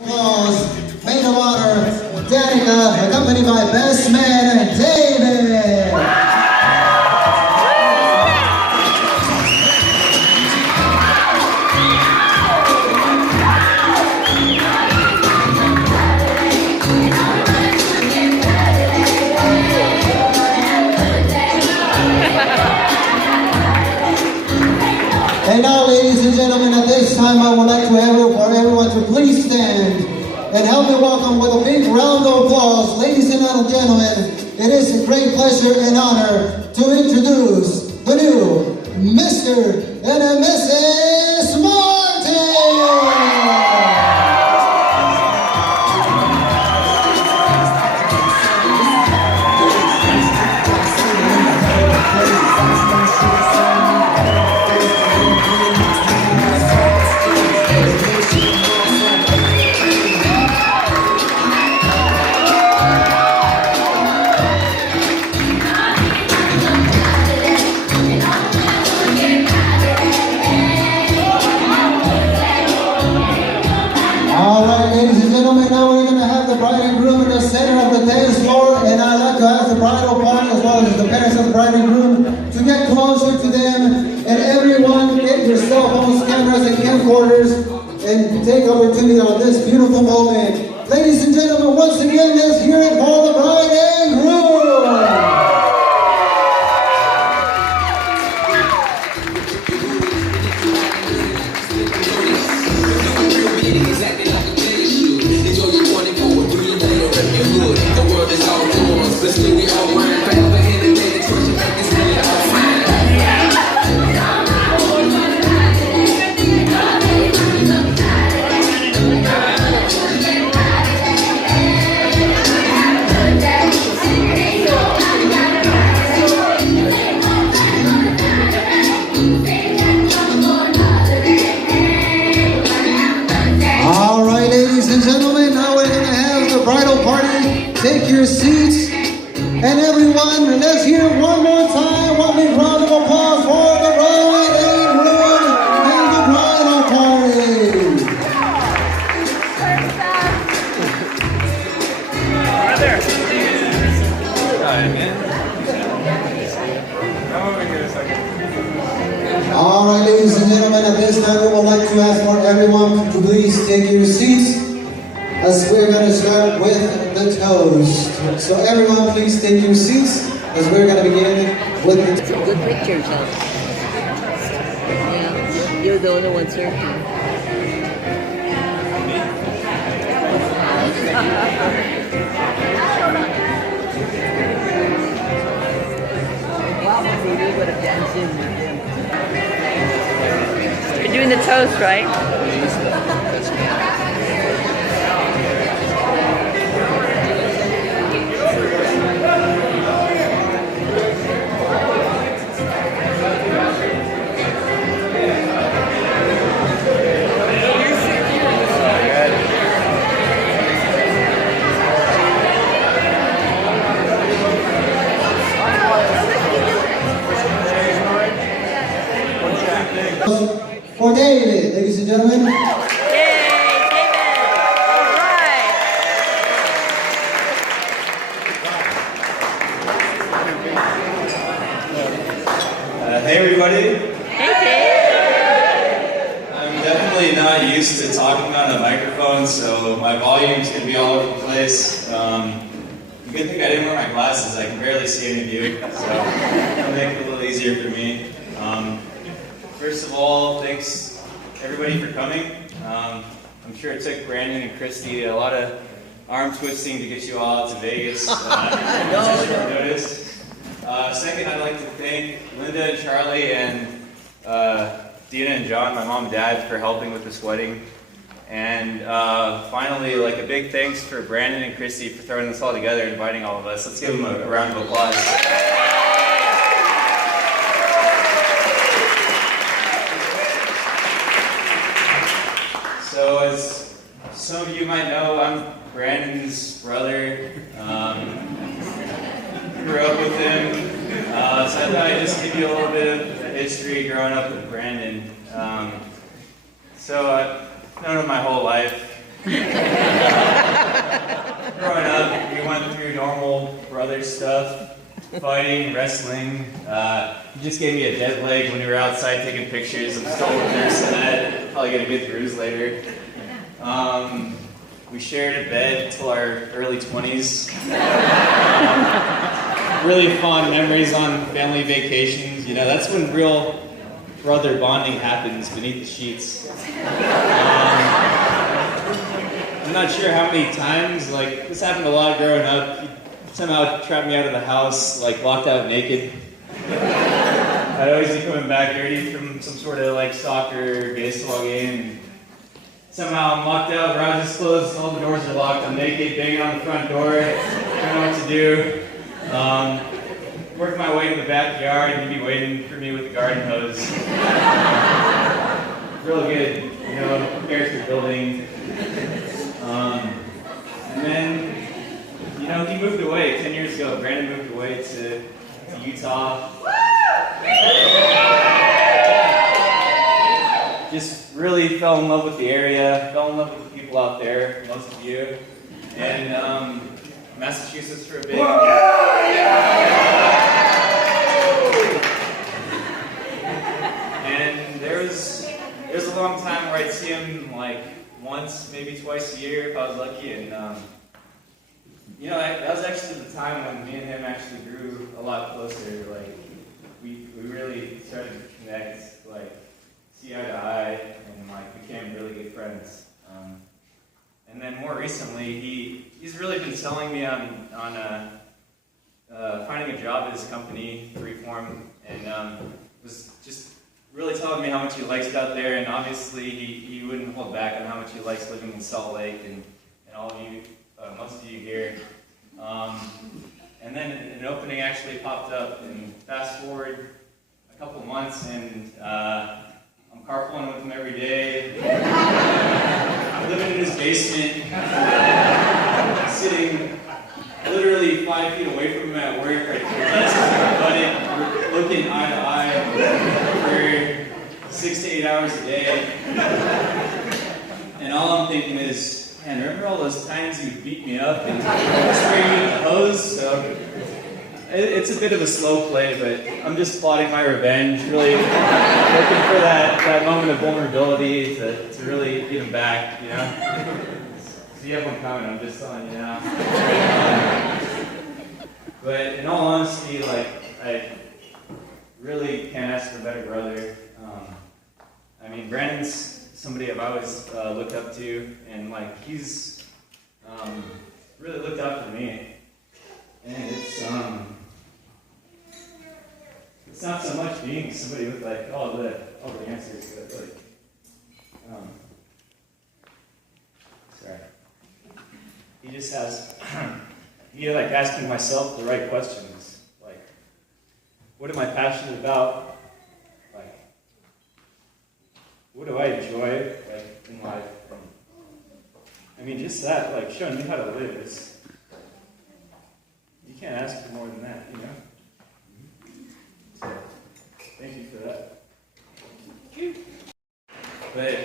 Applause, maid of honor, Danica, accompanied by best man, David. And now, ladies and gentlemen, at this time, I would like to for everyone to please stand and help me welcome with a big round of applause. Ladies and gentlemen, it is a great pleasure and honor to introduce the new Mr. and Mrs. Martin. And I'd like to ask the bridal party as well as the parents of the bride and groom to get closer to them, and everyone get your cell phones, cameras, and camcorders and take opportunity on this beautiful moment. Ladies and gentlemen, once again, let's hear it for the bride and groom. Take your seats, and everyone, let's hear it one more time. One big round of applause for the bride and groom and the bridal party. Right there. All right, ladies and gentlemen, at this time we would like to ask for everyone to please take your seats, as we're going to start with the toast. So everyone, please take your seats as we're going to begin with the toast. Some good pictures, huh? Yeah, you're the only one serving. You're doing the toast, right? For David, ladies and gentlemen. Yay, David! All right. Hey everybody. Hey, Dave. I'm definitely not used to talking on a microphone, so my volume's gonna be all over the place. The good thing I didn't wear my glasses. I can barely see any of you, so it'll make it a little easier for me. First of all, thanks everybody for coming. I'm sure it took Brandon and Kristy a lot of arm twisting to get you all out to Vegas. Short notice. Second, I'd like to thank Linda and Charlie and Dina and John, my mom and dad, for helping with this wedding. And finally, like a big thanks for Brandon and Kristy for throwing this all together and inviting all of us. Let's give them a round of applause. So as some of you might know, I'm Brandon's brother. Grew up with him. So I thought I'd just give you a little bit of history growing up with Brandon. So I've known him my whole life. brother stuff, fighting, wrestling. He just gave me a dead leg when we were outside taking pictures. I'm still nursing that. Probably gonna get bruised later. We shared a bed till our early 20s. Really fond memories on family vacations. You know, that's when real brother bonding happens, beneath the sheets. I'm not sure how many times, like, this happened a lot growing up. He somehow trapped me out of the house, like, locked out naked. I'd always be coming back dirty from some sort of, like, soccer or baseball game. Somehow I'm locked out, garage is closed, all the doors are locked, I'm naked, banging on the front door, don't know what to do. Work my way in the backyard, and he'd be waiting for me with the garden hose. Real good, you know, character building. And then, you know, he moved away 10 years ago. Brandon moved away to Utah. Just really fell in love with the area, fell in love with the people out there, most of you. And Massachusetts for a bit. And there's a long time where I'd see him like once, maybe twice a year if I was lucky. And you know, that was actually the time when me and him actually grew a lot closer. Like we really started to connect, like see eye to eye, and like became really good friends. And then more recently, he's really been selling me on finding a job at his company, Reform, and was just really telling me how much he likes it out there, and obviously he wouldn't hold back on how much he likes living in Salt Lake, and all of you, most of you here. And then an opening actually popped up, and fast forward a couple months, and I'm carpooling with him every day. I'm living in his basement, sitting literally 5 feet away from him at work, right here, looking eye to eye for 6 to 8 hours a day. And all I'm thinking is, man, remember all those times you beat me up and sprayed me with the hose? So it's a bit of a slow play, but I'm just plotting my revenge, really looking for that moment of vulnerability to really get him back, you know? So you have one coming, I'm just telling you now. But in all honesty, like, I really can't ask for a better brother. I mean, Brandon's somebody I've always looked up to, and like, he's really looked out for me. And it's not so much being somebody with like all the answers, but like, sorry. He just has, like asking myself the right questions, like, what am I passionate about? Like, what do I enjoy, like, in life? And, I mean, just that, like, showing me how to live is, you can't ask for more than that, you know? So, thank you for that. But,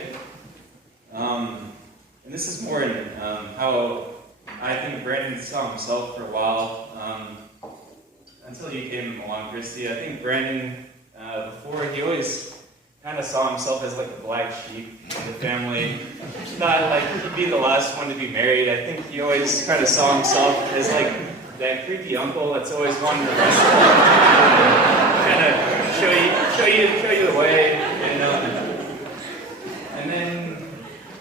and this is more in how I think Brandon saw himself for a while, until you came along, Kristy. I think Brandon, before, he always kind of saw himself as like a black sheep in the family. Thought like he'd be the last one to be married. I think he always kind of saw himself as like that creepy uncle that's always wanting to wrestle, kind of show you the way, and then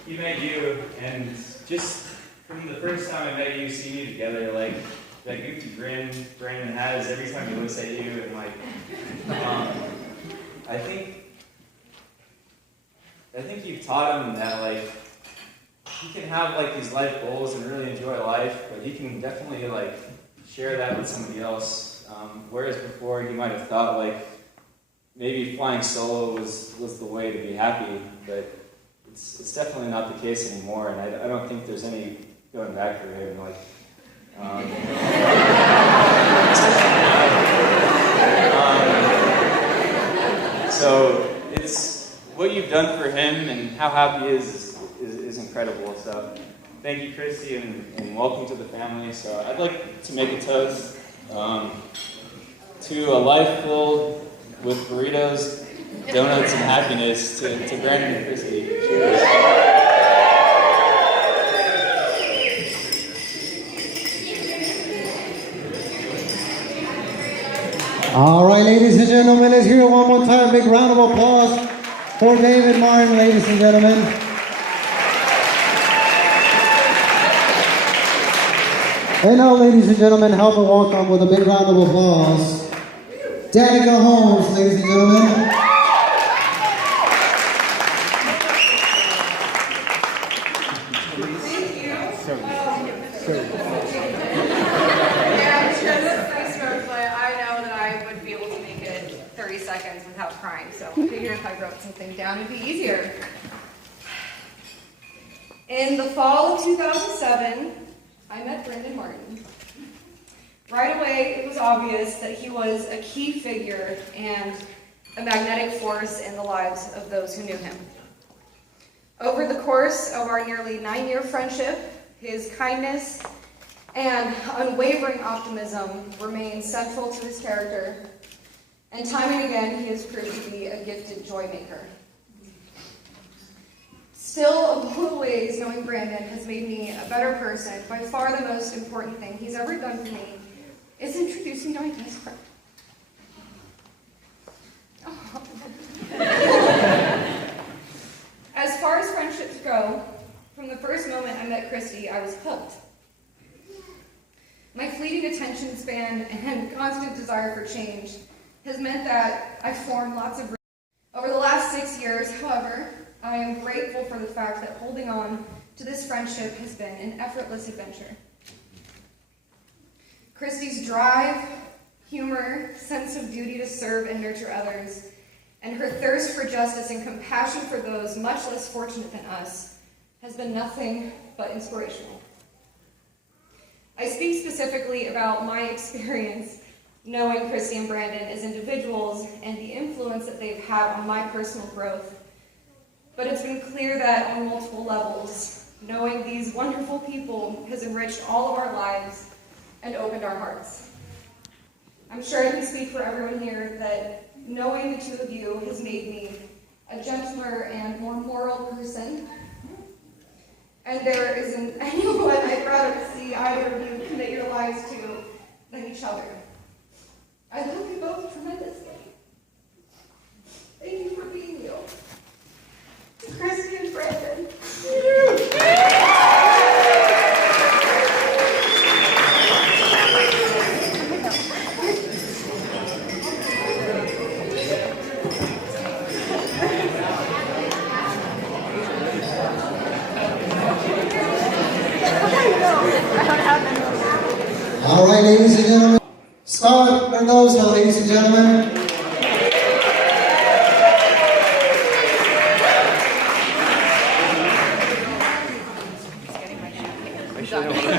he met you, and just from the first time I met you, seeing you together, like that goofy grin Brandon has every time he looks at you, and like, I think you've taught him that like he can have like these life goals and really enjoy life, but he can definitely like share that with somebody else. Whereas before he might have thought like maybe flying solo was the way to be happy, but it's definitely not the case anymore, and I don't think there's any going back for him. Like, so it's what you've done for him and how happy he is incredible. So thank you, Kristy, and welcome to the family. So I'd like to make a toast To a life filled with burritos, donuts, and happiness, to Brandon and Kristy. Cheers. All right, ladies and gentlemen, let's hear it one more time. Big round of applause for David Martin, ladies and gentlemen. And now, ladies and gentlemen, help me welcome with a big round of applause, Danica Holmes, ladies and gentlemen. Without crying, so I figured if I wrote something down it'd be easier. In the fall of 2007, I met Brandon Martin. Right away, it was obvious that he was a key figure and a magnetic force in the lives of those who knew him. Over the course of our nearly 9-year friendship, his kindness and unwavering optimism remained central to his character. And time and again, he has proved to be a gifted joy maker. Still, of all the ways knowing Brandon has made me a better person, by far the most important thing he's ever done for me is introduce me to my best friend. Oh. As far as friendships go, from the first moment I met Kristy, I was hooked. My fleeting attention span and constant desire for change has meant that I've formed lots of... Over the last 6 years, however, I am grateful for the fact that holding on to this friendship has been an effortless adventure. Kristy's drive, humor, sense of duty to serve and nurture others, and her thirst for justice and compassion for those much less fortunate than us has been nothing but inspirational. I speak specifically about my experience knowing Kristy and Brandon as individuals and the influence that they've had on my personal growth. But it's been clear that on multiple levels, knowing these wonderful people has enriched all of our lives and opened our hearts. I'm sure I can speak for everyone here that knowing the two of you has made me a gentler and more moral person. And there isn't anyone I'd rather see either of you commit your lives to than each other. I love you both tremendously. Thank you for being you. To Kristy and Brandon. All right, ladies and gentlemen. Scott Mendoza, ladies and gentlemen.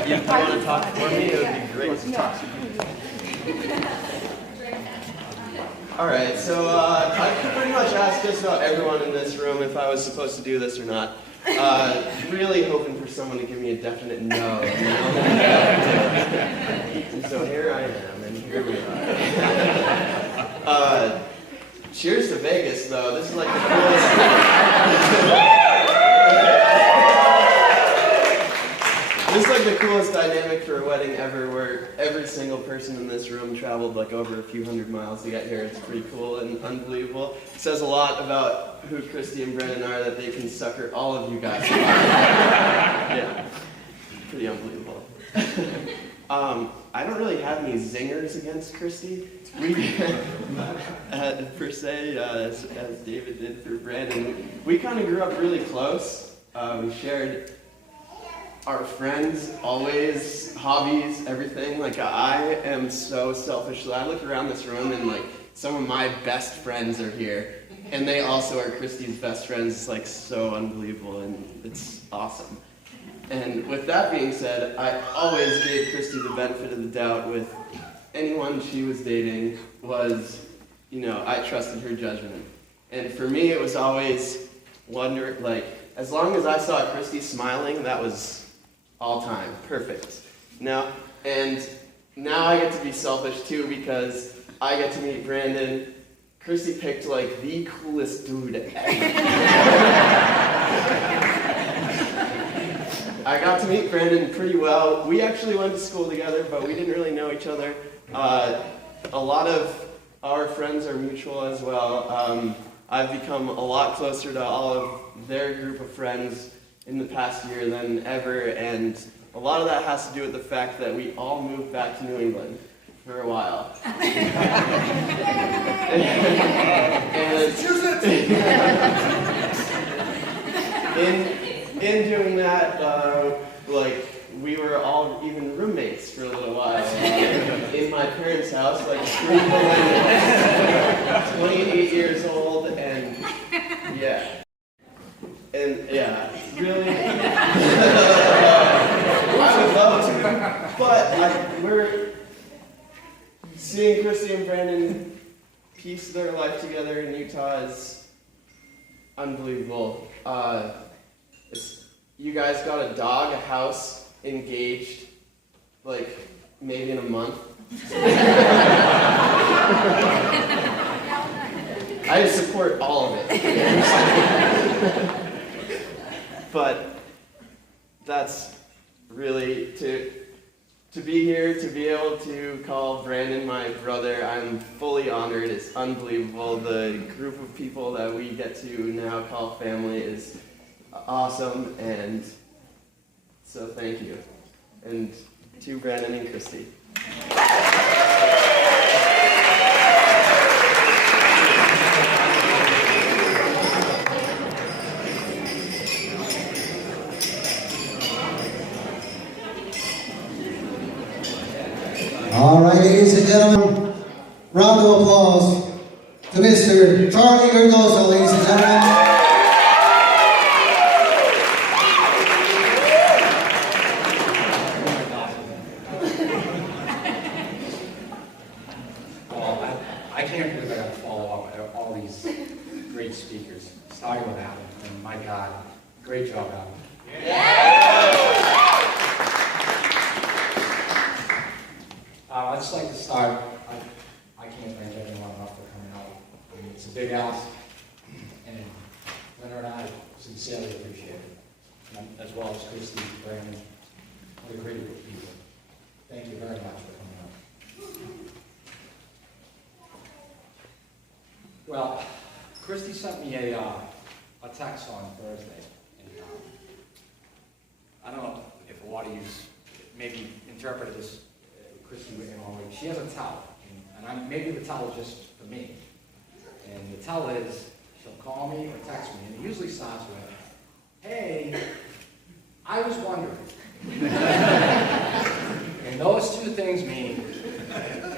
You want to talk for me? It would be great to talk to you. Alright, so I pretty much asked just about everyone in this room if I was supposed to do this or not. Really hoping for someone to give me a definite no. And so here I am, and here we are. Cheers to Vegas, though. This is like the coolest... This is like the coolest dynamic for a wedding ever, where every single person in this room traveled like over a few hundred miles to get here. It's pretty cool and unbelievable. It says a lot about who Kristy and Brandon are that they can sucker all of you guys. Yeah, pretty unbelievable. I don't really have any zingers against Kristy. Per se, as David did for Brandon. We kind of grew up really close. We shared our friends, always, hobbies, everything. Like, I am so selfish. So I look around this room and, like, some of my best friends are here. And they also are Kristy's best friends. It's, like, so unbelievable, and it's awesome. And with that being said, I always gave Kristy the benefit of the doubt with anyone she was dating was, you know, I trusted her judgment. And for me, it was always wonder, like, as long as I saw Kristy smiling, that was all time, perfect. You know? And now I get to be selfish too because I get to meet Brandon. Kristy picked like the coolest dude I got to meet Brandon pretty well. We actually went to school together, but we didn't really know each other. A lot of our friends are mutual as well. I've become a lot closer to all of their group of friends in the past year than ever, and a lot of that has to do with the fact that we all moved back to New England for a while. In doing that, like, we were all even roommates for a little while in my parents' house, like three millennials, 28 years old, and yeah. And yeah, really, I would love to, but we're seeing Kristy and Brandon piece their life together in Utah is unbelievable. You guys got a dog, a house, engaged, like maybe in a month. I support all of it. But that's really, to be here, to be able to call Brandon my brother, I'm fully honored. It's unbelievable. The group of people that we get to now call family is awesome, and so thank you. And to Brandon and Kristy. All right, ladies and gentlemen, round of applause to Mr. Charlie Gergosa, ladies and gentlemen. I can't believe I got to follow up all these great speakers, starting with Adam. And my God, great job, Adam. I'd just like to start. I can't thank everyone enough for coming out. I mean, it's a big ask, and Leonard and I sincerely appreciate it, and as well as Kristy, Brandon. What a great group of people. Thank you very much for coming out. Well, Kristy sent me a text on Thursday, and I don't know if a lot of you maybe interpreted this, Kristy, in all way. She has a towel, and maybe the towel is just for me. And the towel is, she'll call me or text me, and it usually starts with, "Hey, I was wondering." And those two things mean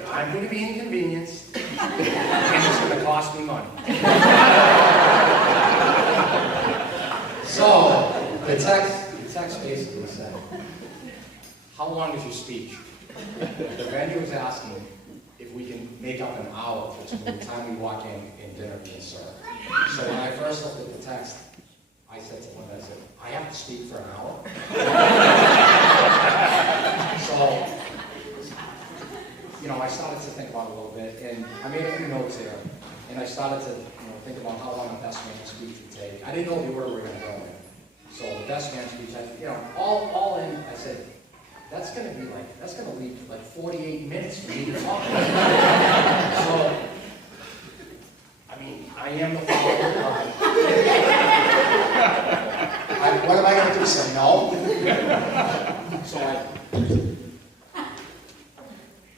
I'm going to be inconvenienced, and it's going to cost me money. So, the text basically said, "How long is your speech?" The venue was asking if we can make up an hour between the time we walk in and dinner being served. So when I first looked at the text, I said to Linda, I said, "I have to speak for an hour?" So, I started to think about it a little bit, and I made a few notes here, and I started to think about how long a best man speech would take. I didn't know the order we were going to go in. So the best man speech, all in, I said, that's going to leave like 48 minutes for me to talk about. So, I mean, I am the follower of God. What am I going to do, say no? So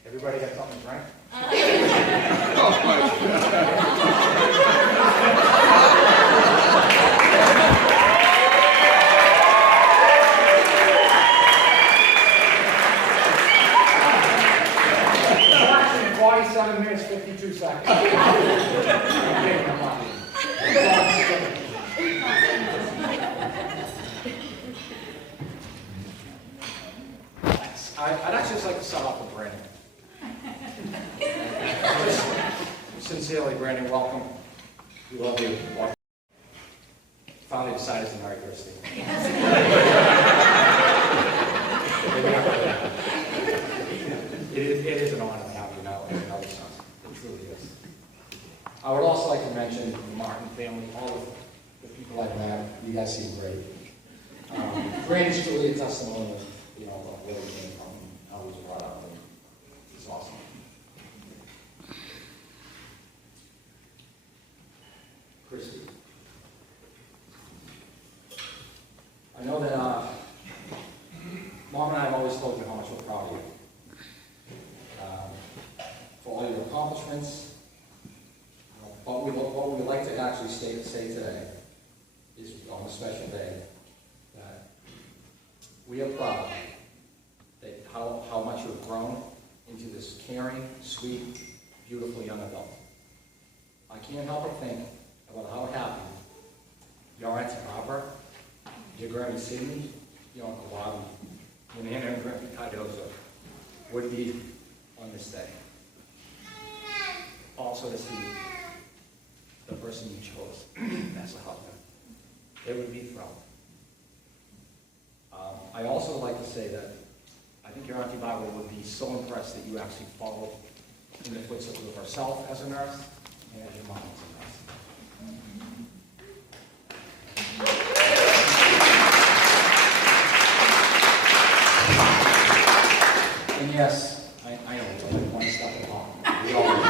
everybody got something to drink? Oh my God. Minutes, 52 seconds. I'd actually just like to start off with Brandon. Sincerely, Brandon, welcome. We love you. Finally decided to marry Kristy. guys seem great. Brandon's truly a testimony of, of where he came from, and how he was brought up, and it's awesome. Kristy. I know that Mom and I have always told you how much we're proud of you. For all your accomplishments. But what we would like to actually say today is on a special day that we are proud that how much you've grown into this caring, sweet, beautiful young adult. I can't help but think about how happy your Auntie Barbara, your Granny Sidney, your Uncle Bobby, your Nana and Grandpa Cardozo would be on this day. Also to see the person you chose as a husband. They would be thrilled. I also would like to say that I think your Auntie Barbara would be so impressed that you actually followed in the footsteps of herself as a nurse and as your mom as a nurse. And yes, I know, we're only one step along. We all do.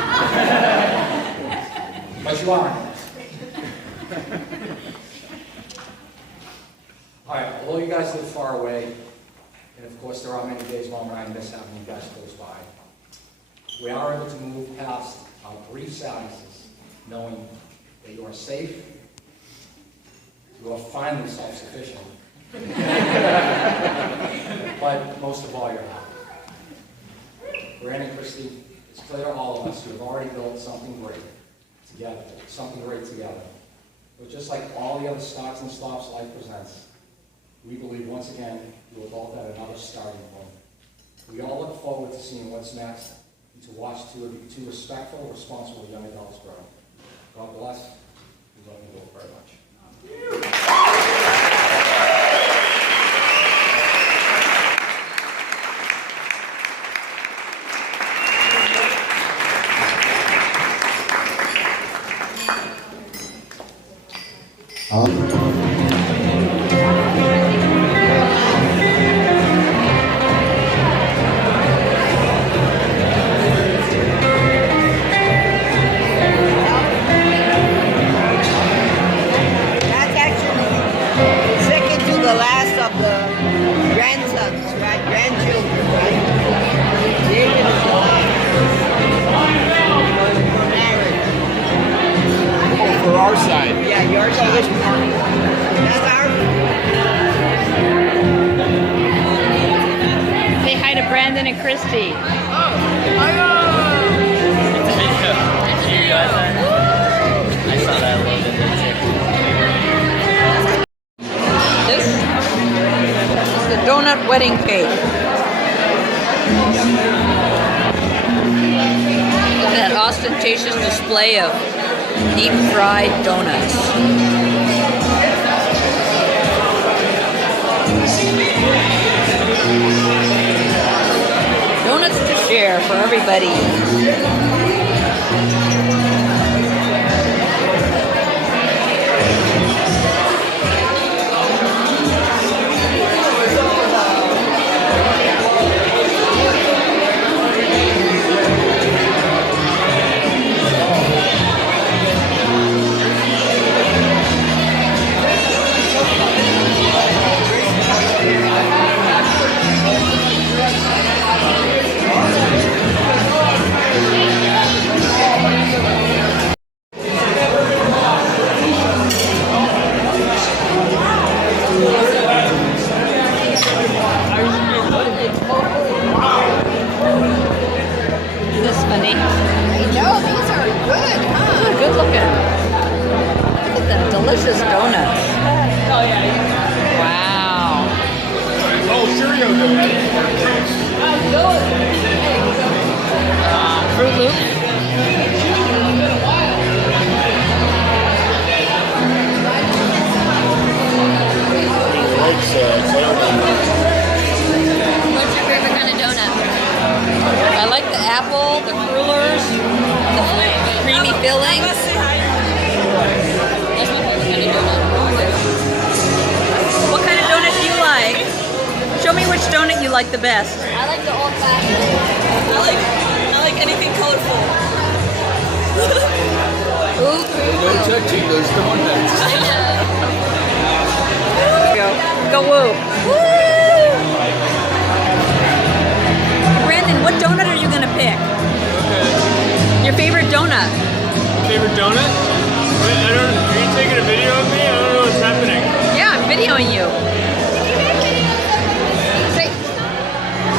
But you are. All right, although you guys live far away, and of course there are many days Mom and I miss having you guys close by, we are able to move past our brief sadnesses, knowing that you are safe, you are finally self-sufficient, but most of all, you're happy. Brandon and Kristy, it's clear to all of us you have already built something great together, But just like all the other starts and stops life presents, we believe once again you are both at another starting point. We all look forward to seeing what's next and to watch two respectful, responsible young adults grow. God bless. We love you both very much. Say hi to Brandon and Kristy. I saw that a little bit. This is the donut wedding cake. Look at that ostentatious display of deep fried donuts. Donuts to share for everybody. Delicious donuts. Oh, yeah. Wow. Oh, Cheerio donuts. Fruit Loop. What's your favorite kind of donut? I like the apple, the crullers, the creamy filling. That's my favorite kind of donut. donut you like the best? I like the old fashioned. I like anything colorful. Ooh. No touching those donuts. Go woo. Woo! Brandon, what donut are you gonna pick? Okay. Your favorite donut? Favorite donut? Wait, are you taking a video of me? I don't know what's happening. Yeah, I'm videoing you. Say,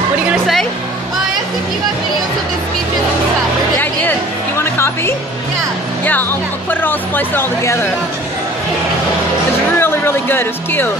what are you gonna say? I asked if you have videos of the speeches and stuff. Yeah, I did. You want a copy? Yeah. Yeah, I'll put it all, splice it all together. It's really, really good. It's cute.